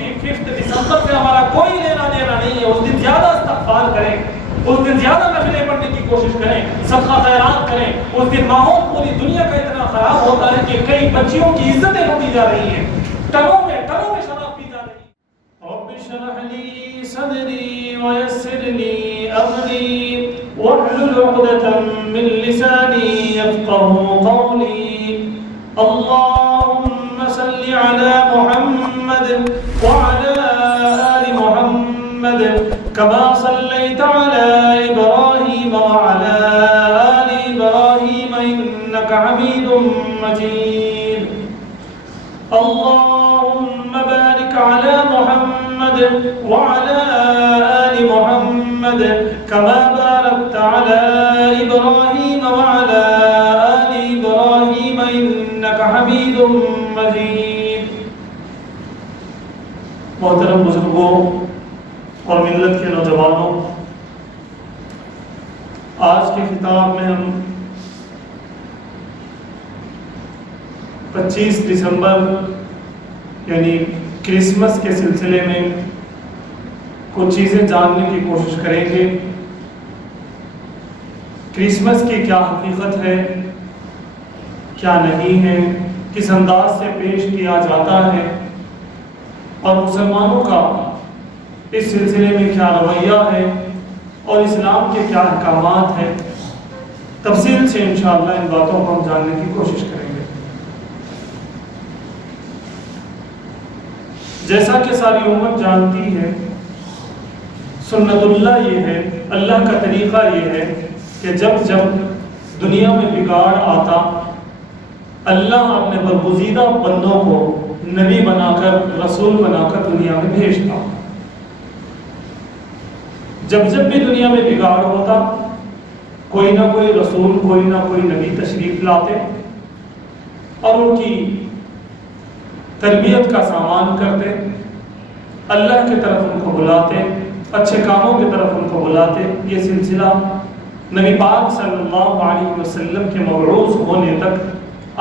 25 دسمبر سے ہمارا کوئی لینا دینا نہیں ہے. اس دن زیادہ استغفار کریں, اس دن زیادہ نفلیں پڑھنے کی کوشش کریں, صدقہ خیرات کریں. اس دن ماحول پوری دنیا کا اتنا خراب ہوتا ہے کہ کئی بچیوں کی عزتیں لوٹی جا رہی ہیں, ٹنوں میں شراب پی جا رہی ہے. رب اشرح لي صدري ويسر لي امري واحلل عقدة من لساني يفقهوا قولي. اللهم صل على محمد وعلى آل محمد كما صليت على إبراهيم وعلى آل إبراهيم إنك حميد مجيد. اللهم بارك على محمد وعلى آل محمد كما باركت على إبراهيم وعلى آل إبراهيم إنك حميد مجيد. محترم بزرگوں اور ملت کے نوجوانوں، آج کے خطاب میں ہم 25 دسمبر یعنی کرسمس کے سلسلے میں کچھ چیزیں جاننے کی کوشش کریں گے. کرسمس کی کیا حقیقت ہے، کیا نہیں ہے، کس انداز سے پیش کیا جاتا ہے، اور مسلمانوں کا اس سلسلے میں کیا رویہ ہے اور اسلام کے کیا احکامات ہیں. تفصیل سے انشاءاللہ ان باتوں کو ہم جاننے کی کوشش کریں گے. جیسا کہ ساری امت جانتی ہے، سنت اللہ یہ ہے، اللہ کا طریقہ یہ ہے کہ جب دنیا میں بگاڑ آتا، اللہ اپنے برگزیدہ بندوں کو نبی بنا کر، رسول بنا کر دنیا میں بھیجتا. جب بھی دنیا میں بگاڑ ہوتا، کوئی نہ کوئی رسول، کوئی نہ کوئی نبی تشریف لاتے اور ان کی تربیت کا سامان کرتے، اللہ کی طرف ان کو بلاتے، اچھے کاموں کی طرف ان کو بلاتے. یہ سلسلہ نبی پاک صلی اللہ علیہ وسلم کے مبعوث ہونے تک،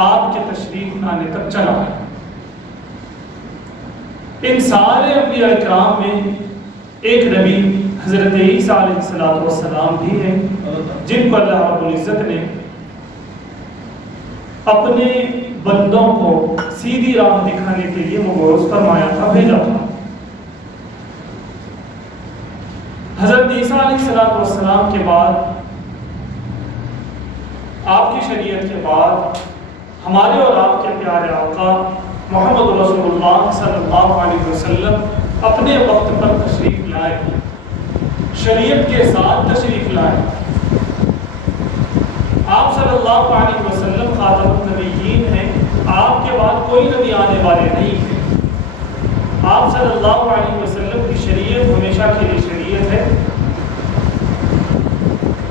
آپ کے تشریف لانے تک چلا ہے. ان سارے انبیاء اکرام میں ایک نبی حضرت عیسیٰ علیہ السلام بھی ہیں، جن کو اللہ رب العزت نے اپنے بندوں کو سیدھی راہ دکھانے کے لیے مبعوث فرمایا تھا، بھیجا تھا. حضرت عیسیٰ علیہ السلام کے بعد، آپ کی شریعت کے بعد، ہمارے اور آپ کے پیارے آقا محمد رسول اللہ صلی اللہ علیہ وسلم اپنے وقت پر تشریف لائے، شریعت کے ساتھ تشریف لائے. آپ صلی اللہ علیہ وسلم خاتم النبیین ہیں، آپ کے بعد کوئی نبی آنے والے نہیں ہیں. آپ صلی اللہ علیہ وسلم کی شریعت ہمیشہ کے لیے شریعت ہے.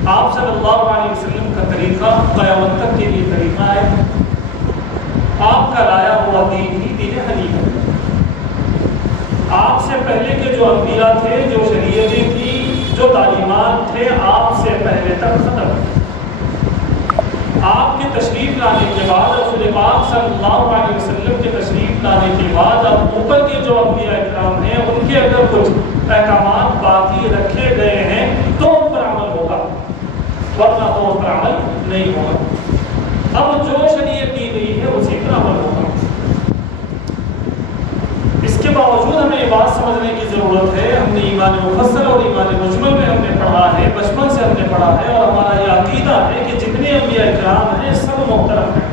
آپ صلی اللہ علیہ وسلم کا طریقہ قیامت تک کے لیے طریقہ ہے. آپ کا لایا ہوا دین ہی دین حنیف ہے. آپ سے پہلے کے جو انبیاء تھے، جو شریعتیں تھی، جو تعلیمات تھے، آپ سے پہلے تک ختم. آپ کے تشریف لانے کے بعد، رسول پاک صلی اللہ علیہ وسلم کے تشریف لانے کے بعد، اب اوپر کے جو انبیاء اکرام ہیں، ان کے اگر کچھ احکامات باقی رکھے گئے ہیں تو ان پر عمل ہوگا، ورنہ تو ان پر عمل نہیں ہوگا. اب جو شریعت دی گئی ہے اسی پر عمل ہوگا. اس کے باوجود ہمیں یہ بات سمجھنے کی ضرورت ہے، ہم نے ایمان مفصل اور ایمان مجمل میں ہم نے پڑھا ہے، بچپن سے ہم نے پڑھا ہے، اور ہمارا یہ عقیدہ ہے کہ جتنے انبیاء اکرام ہیں سب محترم ہیں.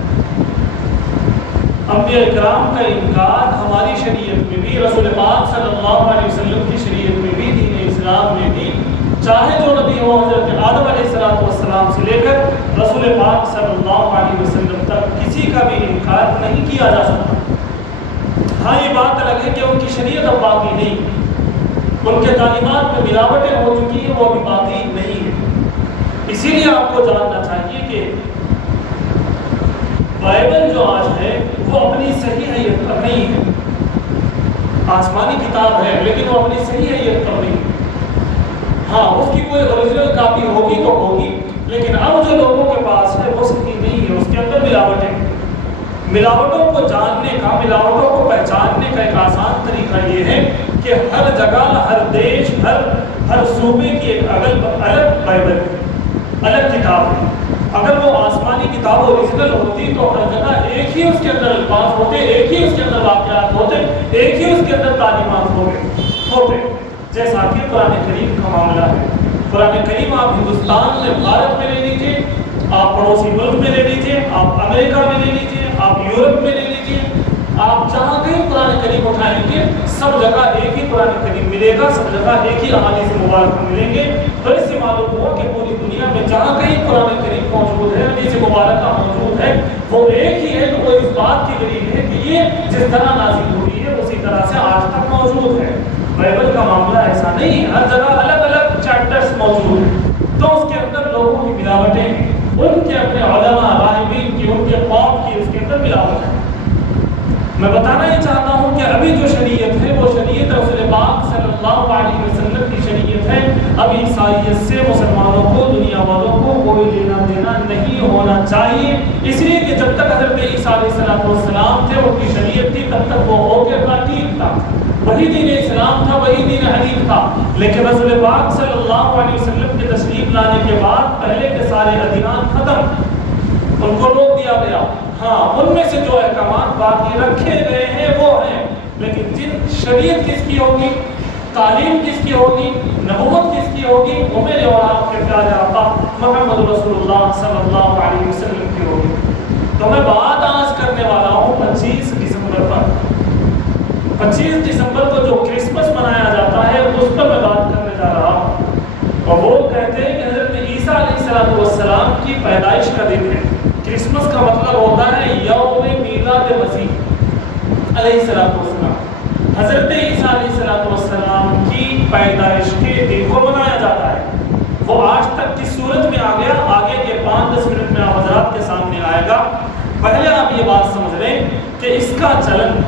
انبیاء اکرام کا انکار ہماری شریعت میں بھی، رسول پاک صلی اللہ علیہ وسلم کی شریعت میں بھی، دین اسلام میں بھی، چاہے جو نبی ہو، حضرت آدم علیہ السلام سے لے کر رسول پاک صلی اللہ علیہ وسلم تک، کسی کا بھی انکار نہیں کیا جا سکتا. ہاں یہ بات الگ ہے کہ ان کی شریعت اب باقی نہیں، ان کے تعلیمات میں ملاوٹیں ہو چکی ہیں، وہ ابھی باقی نہیں ہے. اسی لیے آپ کو جاننا چاہیے کہ بائبل جو آج ہے وہ اپنی صحیح حیثیت پر نہیں ہے. آسمانی کتاب ہے لیکن وہ اپنی صحیح حیثیت پر نہیں ہے. ہاں اس کی کوئی اوریجنل کاپی ہوگی تو ہوگی، لیکن اب جو لوگوں کے پاس ہے وہ صحیح نہیں ہے، اس کے اندر ملاوٹیں. ملاوٹوں کو جاننے کا، ملاوٹوں کو پہچاننے کا ایک آسان طریقہ یہ ہے کہ ہر جگہ، ہر دیش، ہر صوبے کی ایک الگ بائبل، الگ کتاب ہے۔ اگر وہ آسمانی کتاب اوریجنل ہوتی تو ہر جگہ ایک ہی اس کے اندر الفاظ ہوتے، ایک ہی اس کے اندر واقعات ہوتے، ایک ہی اس کے اندر تعلیمات ہوتے، جیسا کہ قرآن کریم کا معاملہ ہے۔ قرآن کریم آپ ہندوستان میں، بھارت میں لے لیجیے، آپ پڑوسی ملک میں لے لیجیے، آپ امریکہ میں لے لیجیے، آپ یورپ میں لے لیجیے، آپ جہاں کہیں قرآن کریم اٹھائیں گے سب جگہ ایک ہی قرآن کریم ملے گا، سب جگہ ایک ہی احادیث مبارکہ ملیں گے۔ تو اس سے معلوم ہوا کہ پوری دنیا میں جہاں کہیں قرآن کریم موجود ہے، حدیث مبارکہ موجود ہے، وہ ایک ہی ہے۔ تو وہ اس بات کی دلیل ہے کہ یہ جس طرح نازل ہوئی ہے اسی طرح سے آج تک موجود ہے۔ بائبل کا معاملہ ایسا نہیں ہے، ہر جگہ الگ الگ چیپٹرز موجود ہیں، تو اس کے اندر لوگوں کی ملاوٹیں ہیں، ان کے اپنے علماء راہبین کی، ان کے قوم کی اس کے اندر ملاوٹ ہے۔ میں بتانا یہ چاہتا ہوں کہ ابھی جو شریعت ہے وہ شریعت رسول پاک صلی اللہ علیہ وسلم کی شریعت ہے۔ اب عیسائیت سے مسلمانوں کو، دنیا والوں کو کوئی لینا دینا نہیں ہونا چاہیے، اس لیے کہ جب تک حضرت عیسیٰ علیہ السلام تھے، ان کی شریعت تھی، تب تک وہ ہو کے تھا، ٹھیک تھا، وہی دین اسلام تھا، وہی دین حنیف تھا۔ لیکن رسول پاک صلی اللہ علیہ وسلم کے تشریف لانے کے بعد پہلے کے سارے ادیان ختم، ان کو روک دیا گیا۔ ہاں، ان میں سے جو احکامات باقی رکھے گئے ہیں وہ ہیں، لیکن جن شریعت کس کی ہوگی، تعلیم کس کی ہوگی، نبوت کس کی ہوگی، وہ میرے اور آپ کے پیارے آقا محمد رسول اللہ صلی اللہ علیہ وسلم کی ہوگی۔ تو میں بات آج کرنے والا ہوں 25 دسمبر پر۔ 25 دسمبر کو جو کرسمس منایا جاتا ہے اس پر میں بات کرنے جا رہا ہوں، اور وہ کہتے ہیں کہ حضرت عیسیٰ علیہ السلام کی پیدائش کا دن ہے۔ کرسمس کا مطلب ہوتا ہے یوم میلاد مسیح علیہ السلام۔ حضرت عیسیٰ علیہ السلام کی پیدائش کے دن کو منایا جاتا ہے۔ وہ آج تک کس صورت میں آ گیا، آگے کے 5-10 منٹ میں آپ حضرات کے سامنے آئے گا۔ پہلے آپ یہ بات سمجھ لیں کہ اس کا چلن،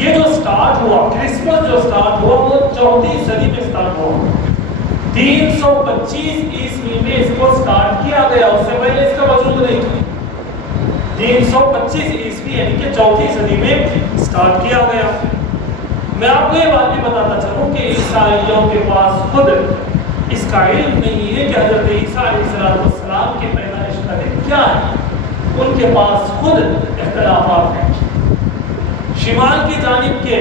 یہ جو سٹارٹ ہوا، کرسمس جو سٹارٹ ہوا وہ 4ویں صدی میں سٹارٹ ہوا۔ 325 عیسوی میں اس کو سٹارٹ کیا گیا، اس سے پہلے اس کا وجود نہیں تھا۔ 325 عیسوی یعنی کہ 4ویں صدی میں سٹارٹ کیا گیا۔ میں آپ کو یہ بات بھی بتاتا چلوں کہ عیسائیوں کے پاس خود اس کا علم نہیں ہے کہ حضرت عیسیٰ علیہ السلام کی پیدائش کا دن کیا ہے، ان کے پاس خود اختلافات ہیں۔ شمال کی جانب کے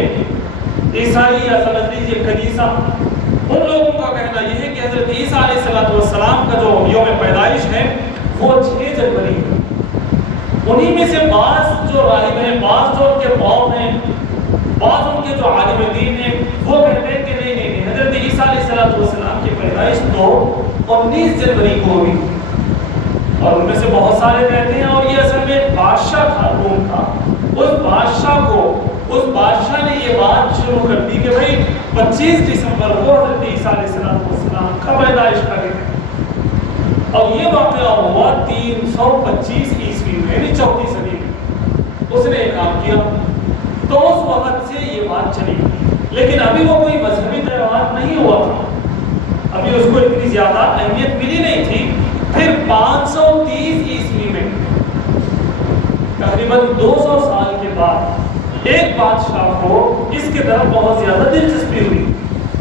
عیسائی یا سمجھ لیجیے کنیسہ، ان لوگوں کا کہنا یہ ہے کہ حضرت عیسیٰ علیہ السلام کا جو یوم پیدائش ہے وہ 6 جنوری ہے۔ انہی میں سے بعض جو راہب ہیں، بعض جو ان کے قوم ہیں، بعض ان کے جو عالم دین ہیں، وہ کہتے ہیں کہ نہیں، حضرت عیسیٰ علیہ السلام کی پیدائش تو 19 جنوری کو ہوئی، اور ان میں سے بہت سارے کہتے ہیں اور یہ اصل میں بادشاہ تھا روم کا، اس بادشاہ نے یہ بات شروع کر دی کہ بھائی 25 دسمبر کو حضرت عیسیٰ علیہ السلام کا پیدائش کا دن ہے، اور یہ واقعہ ہوا 325 عیسوی میں، یعنی 4ویں صدی میں اس نے ایک کام کیا۔ تو اس وقت سے یہ بات چلی، لیکن ابھی وہ کوئی مذہبی تہوار نہیں ہوا تھا، ابھی اس کو اتنی زیادہ اہمیت ملی نہیں تھی۔ پھر 530 عیسوی میں، تقریباً 200 سال کے بعد، ایک بادشاہ کو اس کے طرف بہت زیادہ دلچسپی ہوئی۔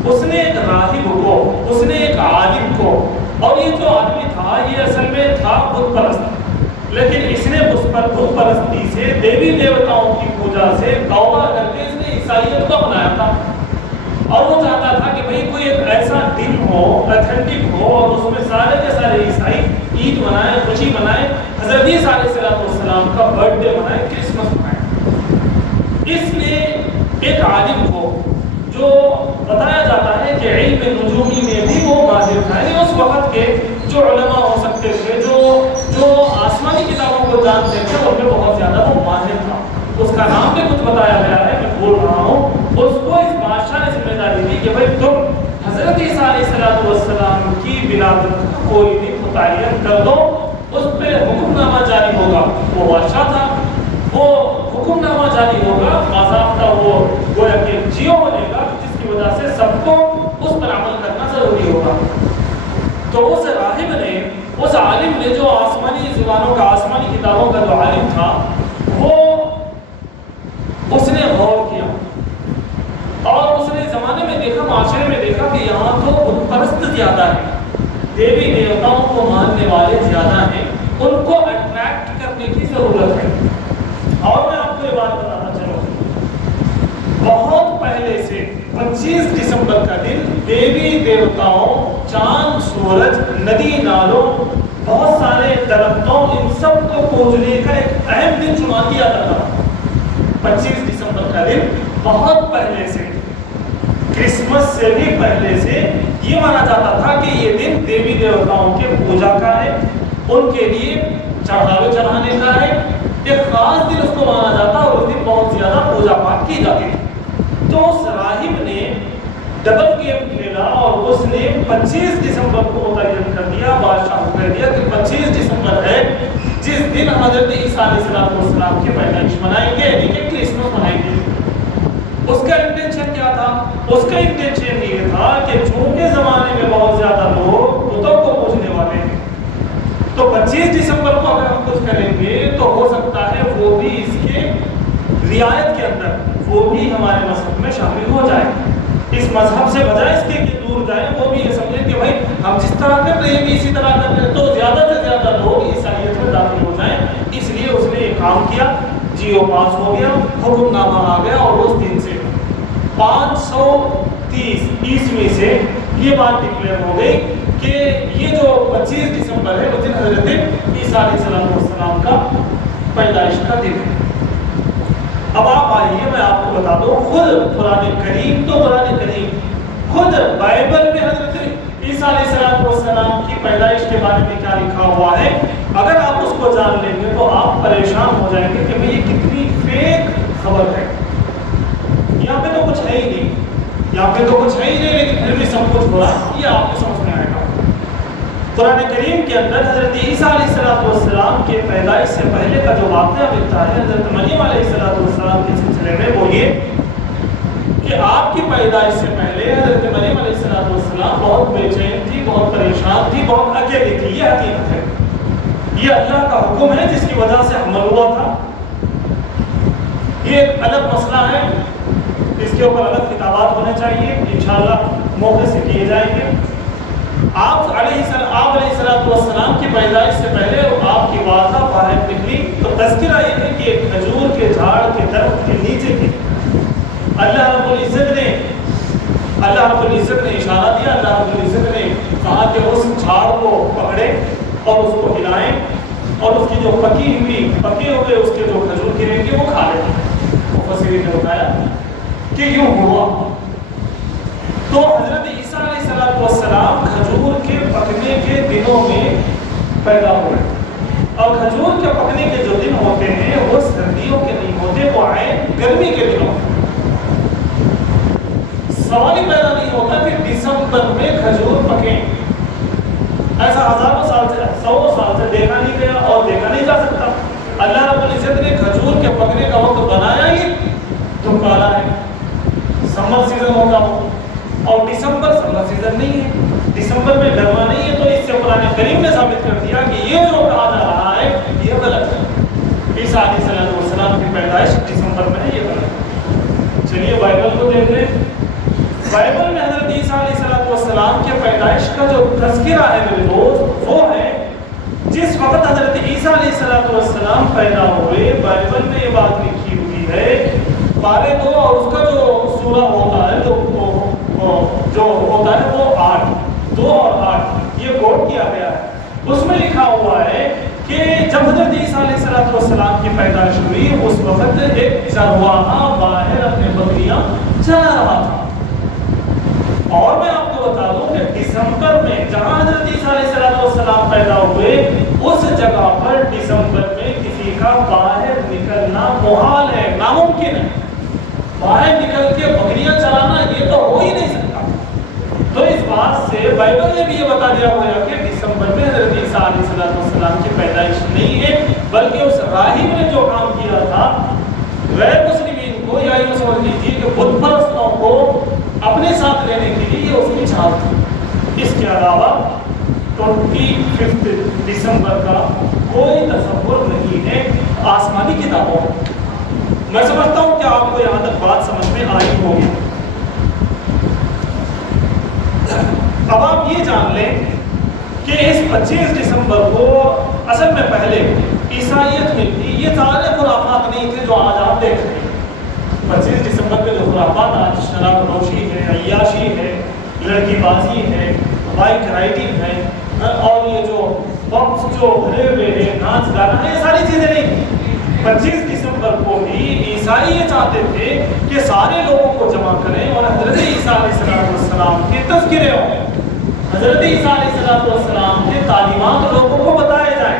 اس نے ایک راہب کو، اس نے ایک عالم کو، اور یہ جو آدمی تھا یہ اصل میں تھا بت پرست، لیکن اس نے بت پرستی سے، دیوی دیوتاؤں کی پوجا سے توبہ کر کے اس نے عیسائیت کو اپنایا تھا، اور وہ چاہتا تھا کہ بھئی کوئی ایک ایسا دن ہو، اتھینٹک ہو، اور اس میں سارے کے سارے عیسائی عید منائیں، خوشی منائیں، حضرت عیسیٰ علیہ السلام کا برتھ ڈے منائیں، کرسمس منائیں۔ اس نے ایک عالم کو، جو بتایا جاتا ہے کہ علم نجومی میں بھی وہ ماہر تھا، یعنی اس وقت کے جو علماء ہو سکتے تھے، جو آسمانی کتابوں کو جانتے تھے، ان میں بہت زیادہ وہ ماہر تھا۔ اس کا نام بھی کچھ بتایا گیا ہے، میں بول رہا ہوں۔ اس کو اس بادشاہ نے ذمہ داری دی کہ بھائی تم حضرت عیسیٰ علیہ السلام کی ولادت کا کوئی دن متعین کر دو، اس پہ حکم نامہ جاری ہوگا۔ وہ بادشاہ تھا، وہ حکم نامہ جاری ہوگا، باضابطہ وہ گویا کہ جیو بنے گا، جس کی وجہ سے سب کو اس پر عمل کرنا ضروری ہوگا۔ تو اس راہب نے، اس عالم نے، جو آسمانی زبانوں کا، آسمانی کتابوں کا جو عالم تھا، وہ اس نے غور کیا اور اس نے زمانے میں دیکھا، معاشرے میں دیکھا کہ یہاں تو بت پرست زیادہ ہیں، دیوی دیوتاؤں کو ماننے والے زیادہ ہیں، ان کو اٹریکٹ کرنے کی ضرورت ہے۔ اور میں آپ کو یہ بات بتانا چاہوں، بہت پہلے سے 25 دسمبر کا دن دیوی دیوتاؤں، چاند، سورج، ندی نالوں، بہت سارے درختوں، ان سب کو پوجنے کا ایک اہم دن چنا دیا تھا۔ 25 دسمبر کا دن بہت پہلے سے، کرسمس سے بھی پہلے سے یہ مانا جاتا تھا کہ یہ دن دیوی دیوتاؤں کے پوجا کا ہے، ان کے لیے چڑھاوے چڑھانے کا ہے، ایک خاص دن اس کو مانا جاتا اور اس دن بہت زیادہ پوجا پاٹ کی جاتی تھی۔ تو اس راہب نے ڈبل گیم کھیلا اور اس نے 25 دسمبر کو متعین کر دیا، بادشاہ کو کہہ دیا کہ 25 دسمبر ہے جس دن حضرت عیسیٰ علیہ السلام کی پیدائش منائیں گے، یعنی کہ کرسمس منائیں گے۔ اس کا انٹینشن کیا تھا؟ اس کا انٹینشن یہ تھا کہ چونکہ زمانے میں بہت زیادہ لوگ بتوں کو پوجنے والے ہیں، تو 25 دسمبر کو اگر ہم کچھ کریں گے تو ہو سکتا ہے وہ بھی اس کے رعایت کے اندر وہ بھی ہمارے مذہب میں شامل ہو جائے، اس مذہب سے بجائے اس کے کہ دور جائیں، وہ بھی یہ سمجھیں کہ بھائی ہم جس طرح کر رہے ہیں بھی اسی طرح کر رہے ہیں، تو زیادہ سے زیادہ لوگ عیسائیت میں داخل ہو جائیں۔ اس لیے اس نے یہ کام کیا، جیو پاس ہو گیا، حکم نامہ آ گیا، اور اس دن سے 530 عیسوی سے یہ بات ڈکلیئر ہو گئی کہ یہ جو 25 دسمبر ہے اس دن حضرت عیسیٰ علیہ السلام کا پیدائش کا دن ہے۔ اب آپ آئیے میں آپ کو بتا دوں، خود قرآن کریم خود بائبل میں حضرت عیسیٰ علیہ السلام کی پیدائش کے بارے میں کیا لکھا ہوا ہے۔ اگر آپ اس کو جان لیں گے تو آپ پریشان ہو جائیں گے کہ یہ کتنی فیک خبر ہے۔ یہاں پہ تو کچھ ہے ہی نہیں، لیکن پھر بھی سب کچھ ہو رہا ہے، یہ آپ کو سمجھ میں آئے گا۔ قرآن کریم کے اندر حضرت عیسیٰ علیہ السلام کے پیدائش سے پہلے کا جو واقعہ ملتا ہے حضرت مریم علیہ السلام کے سلسلے میں، وہ یہ کہ آپ کی پیدائش سے پہلے حضرت مریم علیہ السلام بہت بے چین تھی، بہت پریشان تھی، بہت اکیلی تھی۔ یہ حقیقت ہے، یہ اللہ کا حکم ہے جس کی وجہ سے حمل ہوا تھا۔ یہ ایک الگ مسئلہ ہے، اس کے اوپر الگ کتابات ہونے چاہیے، انشاءاللہ موقع سے کیے جائیں گے۔ آپ علیہ السلام کی پیدائش سے پہلے آپ کی والدہ باہر نکلی تو تذکرہ یہ ہے کہ ایک کھجور کے جھاڑ کے درخت کے نیچے تھی۔ اللہ رب العزت نے اشارہ دیا، اللہ رب العزت نے کہا کہ اس جھاڑ کو پکڑے اور اس کو ہلائیں اور اس کی جو پکے ہوئے اس کے جو کھجور گریں گے وہ کھا لیں۔ مفسرین نے بتایا کہ یوں ہوا۔ تو حضرت عیسیٰ علیہ السلام کھجور کے پکنے کے دنوں میں پیدا ہوئے، اور کھجور کے پکنے کے جو دن ہوتے ہیں وہ سردیوں کے نہیں ہوتے، وہ عین گرمی کے دنوں میں۔ سوال ہی پیدا نہیں ہوتا کہ دسمبر میں کھجور پکیں، ایسا ہزاروں سال سے، 100 سال سے دیکھا نہیں گیا اور دیکھا نہیں جا سکتا۔ اللہ رب العزت نے کھجور کے پکنے کا وقت بنایا ہی تو کالا ہے، سمر سیزن ہوتا ہو، اور دسمبر سمر سیزن نہیں ہے، دسمبر میں گرما نہیں ہے۔ تو اس سے قرآن کریم نے ثابت کر دیا کہ یہ جو کہا جا رہا ہے یہ غلط ہے، عیسیٰ علیہ السلام کی پیدائش دسمبر میں ہے، یہ غلط ہے۔ چلیے بائبل کو دیکھ لیں۔ بائبل میں حضرت عیسیٰ علیہ السلام کے پیدائش کا جو تذکرہ ہے میرے دوست، وہ ہے جس وقت حضرت عیسیٰ علیہ السلام پیدا ہوئے۔ بائبل میں یہ بات لکھی ہوئی ہے، پارے 2 اور اس کا جو سورہ ہوتا ہے جو ہوتا ہے وہ 8، 2 اور 8 یہ کوٹ کیا گیا ہے۔ اس میں لکھا ہوا ہے کہ جب حضرت عیسیٰ علیہ السلام کی پیدائش ہوئی اس وقت ایک چرواہا باہر اپنے بکریاں چلا رہا تھا۔ اور میں آپ کو بتا دوں کہ دسمبر میں جہاں حضرت عیسیٰ علیہ السلام پیدا ہوئے اس جگہ پر دسمبر میں کسی کا باہر نکلنا محال ہے، ناممکن ہے۔ باہر نکل کے بکریاں چلانا یہ تو ہو ہی نہیں سکتا۔ تو اس بات سے بائبل نے بھی یہ بتا دیا ہوا کہ دسمبر میں حضرت عیسیٰ علیہ السلام کی پیدائش نہیں ہے، بلکہ اس راہب نے جو کام کیا تھا غیر مسلمین کو، یا یہ سمجھ لیجیے کہ بت پرستوں کو اپنے ساتھ لینے کے لیے یہ اس کی چال تھی۔ اس کے علاوہ 25 دسمبر کا کوئی تصور نہیں ہے آسمانی کتابوں میں۔ میں سمجھتا ہوں کہ آپ کو یہاں تک بات سمجھ میں آئی ہوگی۔ اب آپ یہ جان لیں کہ اس 25 دسمبر کو اصل میں پہلے عیسائیت میں تھی، یہ سارے خرافات نہیں تھے جو آج آپ دیکھ رہے ہیں۔ 25 دسمبر کے جو خرافات آج شراب نوشی ہے، عیاشی ہے، لڑکی بازی ہے، بائک رائڈنگ ہے، اور یہ جو باکس جو بھرے ہوئے ہیں، ڈانس گانا ہے، یہ ساری چیزیں نہیں تھیں۔ 25 دسمبر کو بھی عیسائی یہ چاہتے تھے کہ سارے لوگوں کو جمع کریں اور حضرت عیسیٰ علیہ السلام کے تذکرے ہوں، حضرت عیسیٰ علیہ السلام کے تعلیمات لوگوں کو بتائے جائیں۔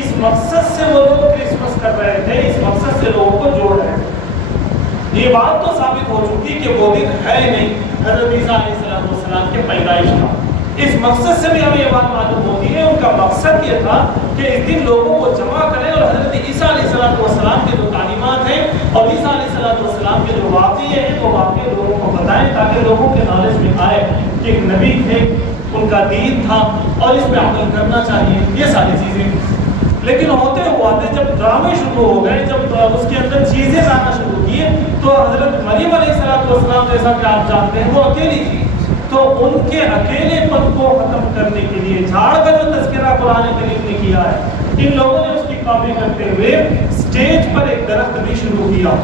اس مقصد سے وہ لوگ کرسمس کر رہے تھے، اس مقصد سے لوگوں کو جوڑ رہے تھے۔ یہ بات تو ثابت ہو چکی کہ وہ دن ہے نہیں حضرت عیسیٰ علیہ السلام کے پیدائش کا۔ اس مقصد سے بھی ہمیں یہ بات معلوم ہوتی ہے، ان کا مقصد یہ تھا کہ اس دن لوگوں کو جمع کریں اور حضرت عیسیٰ علیہ السلام کے جو تعلیمات ہیں اور عیسیٰ علیہ السلام کے جو واقعے ہیں وہ واقعے لوگوں کو بتائیں، تاکہ لوگوں کے نالج میں آئے کہ ایک نبی تھے، ان کا دین تھا اور اس پہ عمل کرنا چاہیے، یہ ساری چیزیں۔ لیکن ہوتے ہوتے جب ڈرامے شروع ہو گئے، جب اس کے اندر چیزیں آنا شروع کیے، تو حضرت مریم علیہ السلام جیسا کہ آپ جانتے ہیں وہ اکیلی تھی، تو ان کے اکیلے پن کو ختم کرنے کے لیے جھاڑ کا جو تذکرہ قرآن کریم نے کیا ہے، ان لوگوں نے اس کی کاپی کرتے ہوئے اسٹیج پر ایک درخت بھی شروع کیا،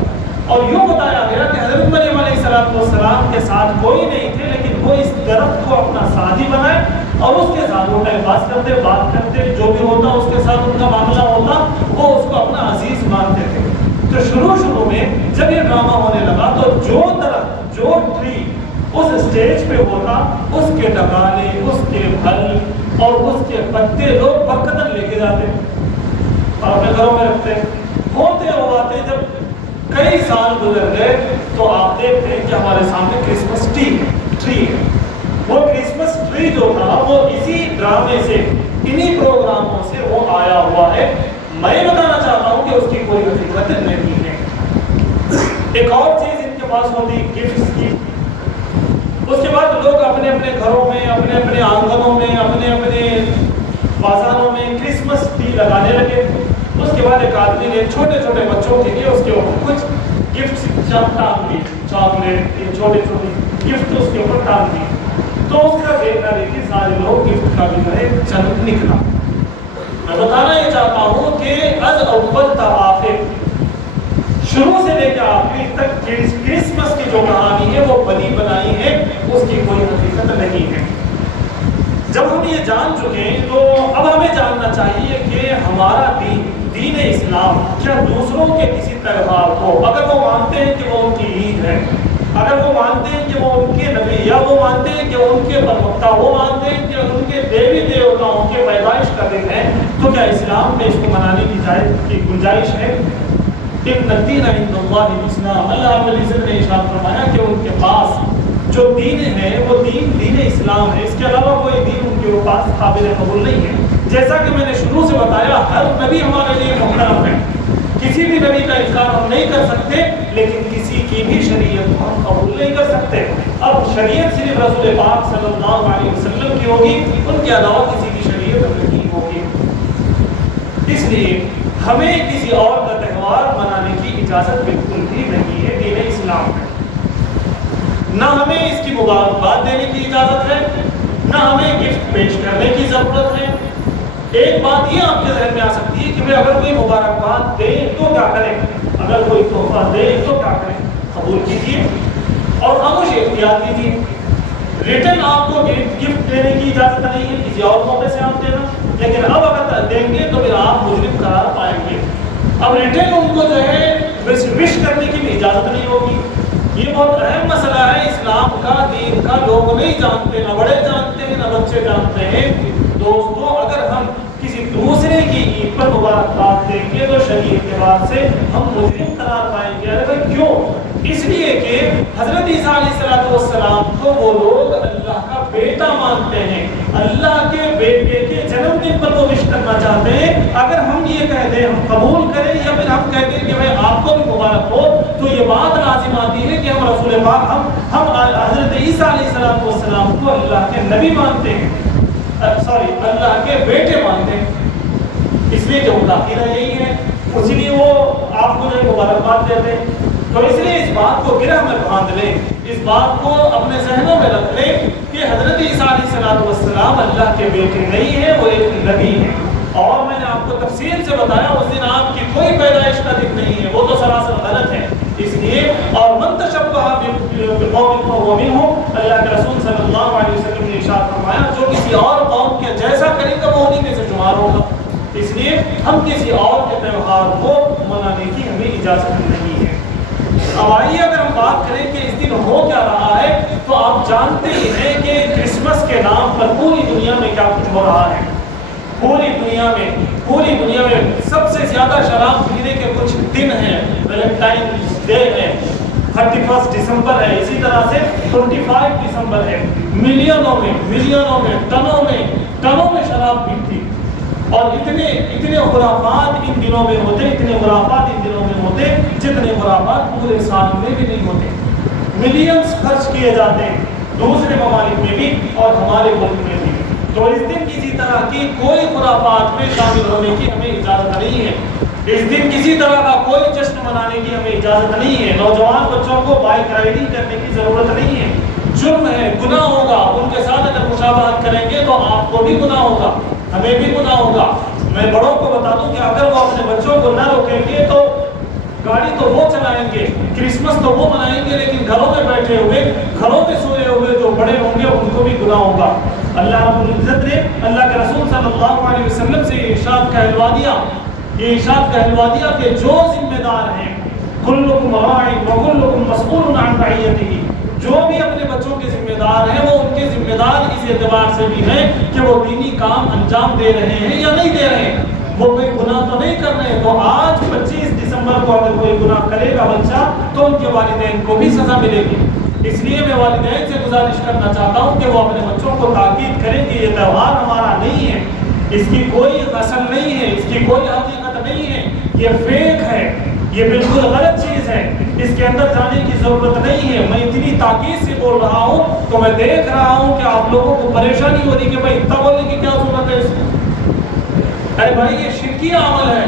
اور یوں بتایا گیا کہ حضرت مریم علیہ السلام کے ساتھ کوئی نہیں تھے، لیکن وہ اس درخت کو اپنا ساتھی بنائے اور اس کے ساتھ وہ ٹائم پاس کرتے، بات کرتے، جو بھی ہوتا اس کے ساتھ ان کا معاملہ ہوتا، وہ اس کو اپنا عزیز مانتے تھے۔ تو شروع میں جب یہ ڈرامہ ہونے لگا تو جو درخت، جو ٹری اس اسٹیج پہ ہوتا، اس کے ڈگالے، اس کے پھل اور اس کے پتے لوگ بقدر لے کے جاتے اور اپنے گھروں میں رکھتے۔ ہوتے ہوتے جب کئی سال گزر گئے تو آپ دیکھتے ہیں کہ ہمارے سامنے کرسمس ٹری ہے۔ وہ کرسمس ٹری جو تھا وہ اسی ڈرامے سے، انہی پروگراموں سے وہ آیا ہوا ہے۔ میں بتانا چاہتا ہوں کہ اس کی کوئی حقیقت نہیں ہے۔ ایک اور چیز ان کے پاس ہوتی گفٹس کی۔ اس کے بعد لوگ اپنے اپنے گھروں میں، اپنے اپنے آنگنوں میں، اپنے اپنے بازاروں میں کرسمس ٹری لگانے لگے۔ اس کے بعد ایک آدمی نے چھوٹے چھوٹے بچوں کے لیے اس کے اوپر کچھ گفٹس ٹانگ دی، چاکلیٹ، یہ چھوٹے چھوٹے گفٹ اس کے اوپر ٹانگ دی۔ تو اس کا دیکھنا دیکھی سارے لوگ گفٹ کا بھی ہے چند نکلا۔ میں بتانا یہ چاہتا ہوں کہ از اول تا آخر، شروع سے لے کے آخر تک کرسمس کی جو کہانی ہے وہ بنی بنائی ہے، اس کی کوئی حقیقت نہیں ہے۔ جب ہم یہ جان چکے ہیں تو اب ہمیں جاننا چاہیے کہ ہمارا دین اسلام کیا دوسروں کے کسی تہوار کو، اگر وہ مانتے ہیں کہ وہ ان کی عید ہے، اگر وہ مانتے ہیں کہ وہ ان کے نبی، یا وہ مانتے ہیں کہ ان کے پروکتا، وہ مانتے ہیں کہ ان کے دیوی دیوتاؤں کے پیدائش کا دن ہے، تو کیا اسلام میں اس کو منانے کی گنجائش ہے؟ ان الدین عند اللہ الاسلام، اللہ رب العزت نے ارشاد فرمایا کہ ان کے پاس جو دین ہے وہ دین اسلام ہے، اس کے علاوہ کوئی دین ان کے پاس قابل قبول نہیں ہے۔ جیسا کہ میں نے شروع سے بتایا، ہر نبی ہمارے لیے محترم ہے، کسی بھی نبی کا انکار ہم نہیں کر سکتے، لیکن کسی کی بھی شریعت کو ہم قبول نہیں کر سکتے۔ اب شریعت صرف رسول پاک صلی اللہ علیہ وسلم کی ہوگی، ان کے علاوہ کسی کی شریعت نہیں ہوگی۔ اس لیے ہمیں کسی اور کا تہوار منانے کی اجازت بالکل بھی نہیں ہے دین اسلام میں۔ نہ ہمیں اس کی مبارکباد دینے کی اجازت ہے، نہ ہمیں گفٹ پیش کرنے کی ضرورت ہے۔ ایک بات یہ آپ کے ذہن میں آ سکتی ہے کہ اگر کوئی مبارکباد دے تو کیا کریں، اگر کوئی تحفہ دے تو کیا کریں؟ قبول کیجیے اور خاموش اختیار کیجیے۔ ریٹرن آپ کو گفٹ دینے کی اجازت نہیں ہے، کسی اور موقع سے آپ دینا، لیکن اب اگر دیں گے تو پھر آپ مجرم قرار پائیں گے۔ اب ریٹرن ان کو جو ہے وش کرنے کی بھی اجازت نہیں ہوگی۔ یہ بہت اہم مسئلہ ہے اسلام کا، دین کا، لوگ نہیں جانتے، نہ بڑے جانتے ہیں نہ بچے جانتے ہیں۔ دوستو، اگر ہم کسی دوسرے کی عید پر مبارکباد دیں گے تو شرعی اعتبار سے ہم مجرم قرار پائیں گے۔ ارے کیوں؟ اس لیے کہ حضرت عیسیٰ علیہ السلام کو وہ لوگ اللہ کا بیٹا مانتے ہیں، اللہ کے بیٹے کے جنم دن پر وہ وش کرنا چاہتے ہیں۔ اگر ہم یہ کہہ دیں، ہم قبول کریں، یا پھر ہم کہہ دیں کہ بھائی آپ کو بھی مبارک ہو، تو یہ بات لازم آتی ہے کہ ہم رسول پاک، ہم حضرت عیسیٰ علیہ السلام کو اللہ کے نبی مانتے ہیں، اللہ کے بیٹے مانتے ہیں۔ اس لیے کہ وہ ذاتیرہ یہی ہے، اسی لیے وہ آپ کو جو ہے مبارکباد دیتے ہیں۔ تو اس لیے اس بات کو گرہ میں باندھ لیں، اس بات کو اپنے ذہنوں میں رکھ لیں کہ حضرت عیسیٰ علیہ السلام اللہ کے بیٹے نہیں ہیں، وہ ایک نبی ہیں۔ اور میں نے آپ کو تفصیل سے بتایا اس دن آپ کی کوئی پیدائش کا دن نہیں ہے، وہ تو سراسر غلط ہے۔ اس لیے اور من تشبہ بقوم فہو منہم، اللہ کے رسول صلی اللہ علیہ وسلم نے ارشاد فرمایا جو کسی اور قوم کے جیسا کرے گا وہ انہی میں سے شمار ہوگا۔ اس لیے ہم کسی اور کے تہوار کو منانے کی ہمیں اجازت نہیں ہے۔ اب آئیے اگر ہم بات کریں کہ اس دن ہو کیا رہا ہے، تو آپ جانتے ہی ہیں کہ کرسمس کے نام پر پوری دنیا میں کیا کچھ ہو رہا ہے۔ پوری دنیا میں سب سے زیادہ شراب پینے کے کچھ دن ہیں، ویلنٹائن ڈے ہے، 31 دسمبر ہے، اسی طرح سے 25 دسمبر ہے۔ ملینوں میں ٹنوں میں شراب پیتی، اور اتنے خرافات ان دنوں میں ہوتے جتنے خرافات پورے سال میں بھی نہیں ہوتے۔ ملینز خرچ کیے جاتے ہیں دوسرے ممالک میں بھی اور ہمارے ملک میں بھی۔ تو اس دن کسی طرح کی کوئی خرافات میں شامل ہونے کی ہمیں اجازت نہیں ہے۔ اس دن کسی طرح کا کوئی جشن منانے کی ہمیں اجازت نہیں ہے۔ نوجوان بچوں کو بائک رائڈنگ کرنے کی ضرورت نہیں ہے، جرم ہے، گناہ ہوگا۔ ان کے ساتھ اگر مشابہت کریں گے تو آپ کو بھی گناہ ہوگا، ہمیں بھی گناہ ہوگا۔ میں بڑوں کو بتا دوں کہ اگر وہ اپنے بچوں کو نہ روکیں گے تو گاڑی تو وہ چلائیں گے، کرسمس تو وہ منائیں گے، لیکن گھروں میں بیٹھے ہوئے، گھروں میں سوئے ہوئے جو بڑے ہوں گے ان کو بھی گناہ ہوگا۔ اللہ رب العزت نے اللہ کے رسول صلی اللہ علیہ وسلم سے یہ ارشاد کہلوا دیا کہ جو ذمہ دار ہیں، کلکم راع وکلکم مسئول عن رعیتہ، جو بھی اپنے بچوں کے ذمہ دار ہیں وہ ان کے ذمہ دار اس اعتبار سے بھی ہیں کہ وہ دینی کام انجام دے رہے ہیں یا نہیں دے رہے ہیں، وہ کوئی گناہ تو نہیں کر رہے ہیں۔ تو آج 25 دسمبر کو اگر کوئی گناہ کرے گا بچہ تو ان کے والدین کو بھی سزا ملے گی۔ اس لیے میں والدین سے گزارش کرنا چاہتا ہوں کہ وہ اپنے بچوں کو تاکید کریں کہ یہ تہوار ہمارا نہیں ہے، اس کی کوئی اصل نہیں ہے، اس کی کوئی حقیقت نہیں ہے، یہ فیک ہے، یہ بالکل غلط چیز ہے، اس کے اندر جانے کی ضرورت نہیں ہے۔ میں اتنی تاکید سے بول رہا ہوں تو میں دیکھ رہا ہوں کہ آپ لوگوں کو پریشانی ہو رہی کہ بھائی اتنا بولنے کی کیا ضرورت ہے اس میں؟ ارے بھائی یہ شرکیہ عمل ہے۔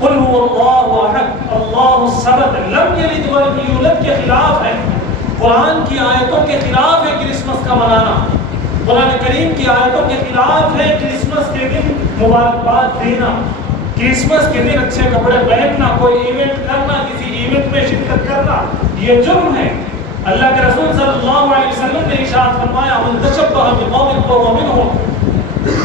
قل هو اللہ احد اللہ الصمد لم یلد ولم یولد کے خلاف ہے، قرآن کی آیتوں کے خلاف ہے کرسمس کا منانا، قرآن کریم کی آیتوں کے خلاف ہے کرسمس کے دن مبارکباد دینا، کرسمس کے دن اچھے کپڑے پہننا، کوئی ایونٹ کرنا، کسی ایونٹ میں شرکت کرنا، یہ جرم ہے۔ اللہ کے رسول صلی اللہ علیہ وسلم نے ارشاد فرمایا من تشبہ بقوم فہو منہم،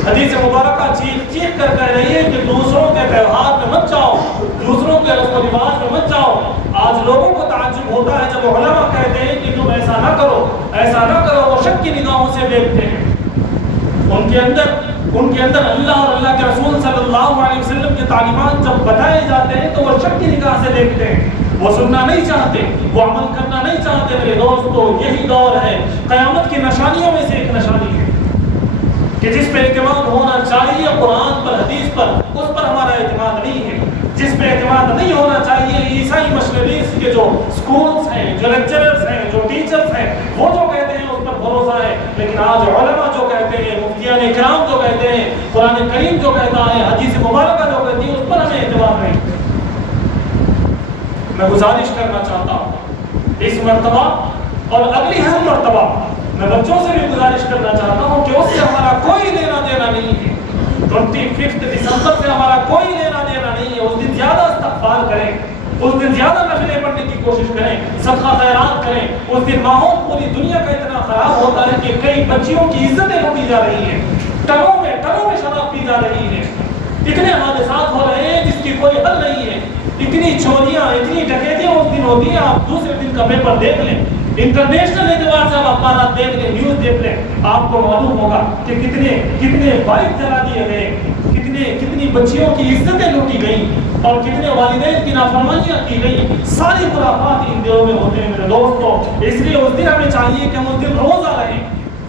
حدیث مبارکہ چیخ کر کہہ رہی ہے کہ دوسروں کے تہوار میں مت جاؤ، دوسروں کے رسم و رواج میں مت جاؤ۔ آج لوگوں کو تعجب ہوتا ہے جب علماء کہتے ہیں کہ تم ایسا نہ کرو، ایسا نہ کرو، وہ شک کی نگاہوں سے دیکھتے ہیں۔ ان کے اندر اللہ اور اللہ کے رسول صلی اللہ علیہ وسلم کے تعلیمات جب بتائے جاتے ہیں تو وہ شک کی نگاہ سے دیکھتے ہیں، وہ سننا نہیں چاہتے، وہ عمل کرنا نہیں چاہتے۔ میرے دوستو یہی دور ہے، قیامت کی نشانیوں میں سے ایک نشانی ہے کہ جس پہ اعتماد ہونا چاہیے قرآن پر، حدیث پر، اس پر ہمارا اعتماد نہیں ہے۔ جس پہ اعتماد نہیں ہونا چاہیے عیسائی مشرلیس کے جو سکولز ہیں، جو لیکچررز ہیں، جو ٹیچرز ہیں، وہ جو کہتے ہیں اس پر بھروسہ ہے۔ لیکن آج علماء جو کہتے ہیں، مفتیان اکرام جو کہتے ہیں، قرآن کریم جو کہتا ہے، حدیث مبارکہ جو کہتی ہے، اس پر ہمیں اعتماد نہیں۔ میں گزارش کرنا چاہتا ہوں اس مرتبہ اور اگلی ہر مرتبہ میں بچوں سے بھی گزارش کرنا چاہتا ہوں کہ اس سے ہمارا کوئی لینا دینا نہیں ہے۔ 25 دسمبر سے ہمارا کوئی لینا دینا نہیں ہے۔ اس دن زیادہ استغفار کریں، اس دن زیادہ نفلیں پڑھنے کی کوشش کریں، صدقہ خیرات کریں۔ اس دن ماحول پوری دنیا کا اتنا خراب ہوتا ہے کہ کئی بچیوں کی عزتیں لوٹی جا رہی ہیں، ٹنوں میں شراب پی جا رہی ہے، اتنے حادثات ہو رہے ہیں جس کی کوئی حل نہیں ہے، اتنی چوریاں، اتنی ڈکیتیاں اس دن ہوتی ہیں۔ آپ دوسرے دن کا پیپر دیکھ لیں، انٹرنیشنل اعتبار سے آپ اخبارات دیکھ لیں، نیوز دیکھ لیں، آپ کو معلوم ہوگا کہ کتنے بائک جلا دیے گئے، کتنی بچیوں کی عزتیں لوٹی گئیں اور کتنے والدین کی نافرمانیاں کی گئیں۔ ساری خرافات ان دنوں میں ہوتے ہیں میرے دوستوں۔ اس لیے اس دن ہمیں چاہیے کہ ہم اس دن روزہ رہیں۔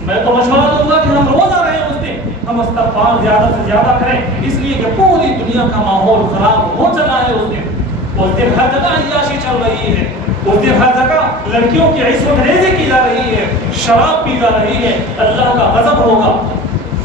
میں تو مشورہ دوں گا کہ ہم روزہ رہیں، اس دن ہم استغفار زیادہ سے زیادہ کریں، اس لیے کہ پوری دنیا کا ماحول خراب ہو چلا ہے۔ اس دن ہر جگہ عیاشی چل رہی ہے، اس دن ہر جگہ لڑکیوں کی عصمت ریزی کی جا رہی ہے، شراب پی جا رہی ہے۔ اللہ کا غضب ہوگا،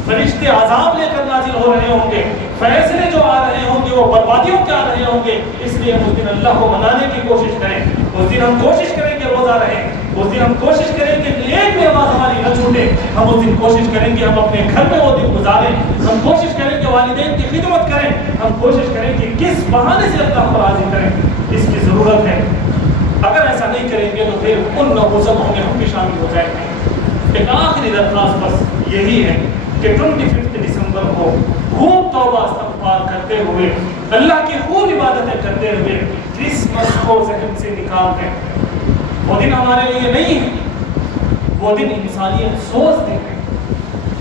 فرشتے عذاب لے کر نازل ہو رہے ہوں گے، فیصلے جو آ رہے ہوں گے وہ بربادیوں کے آ رہے ہوں گے. اس لیے اس دن اللہ کو منانے کی کوشش کریں. اس دن ہم کوشش کریں کہ روزہ رہیں. اس دن ہم کوشش کریں کہ ایک بھی نماز ہماری نہ چھوٹے. ہم اس دن کوشش کریں کہ ہم اپنے گھر میں وہ دن گزاریں. ہم کوشش کریں کہ والدین کی خدمت کریں. ہم کوشش کریں کہ کس بہانے سے اللہ کو راضی کریں. اس کی ضرورت ہے. اگر ایسا نہیں کریں گے تو پھر ان نوزموں میں ہم بھی شامل ہو جائیں گے. ایک آخری درخواست بس یہی ہے کہ 25 دسمبر کو خوب توبہ استغفار کرتے ہوئے، اللہ کی خوب عبادتیں کرتے ہوئے کرسمس کو ذہن سے نکال دیں. وہ دن ہمارے لیے نہیں ہے، وہ دن انسانی افسوس دن ہے.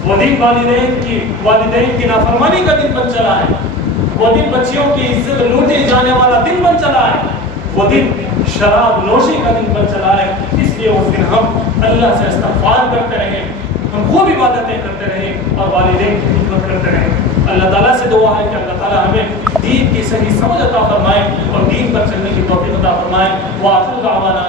وہ دن والدین کی نافرمانی کا دن بن چلا ہے. وہ دن بچیوں کی عزت لوٹے جانے والا دن بن چلا ہے. وہ دن شراب نوشی کا دن بن چلا ہے. اس لیے اس دن ہم اللہ سے استغفار کرتے رہیں، ہم خوب عبادتیں کرتے رہیں اور والدین کی خدمت کرتے رہیں. اللہ تعالیٰ سے دعا ہے کہ اللہ تعالیٰ ہمیں دین کی صحیح سمجھ عطا فرمائے اور دین پر چلنے کی توفیق عطا فرمائے. وآخر دعوانا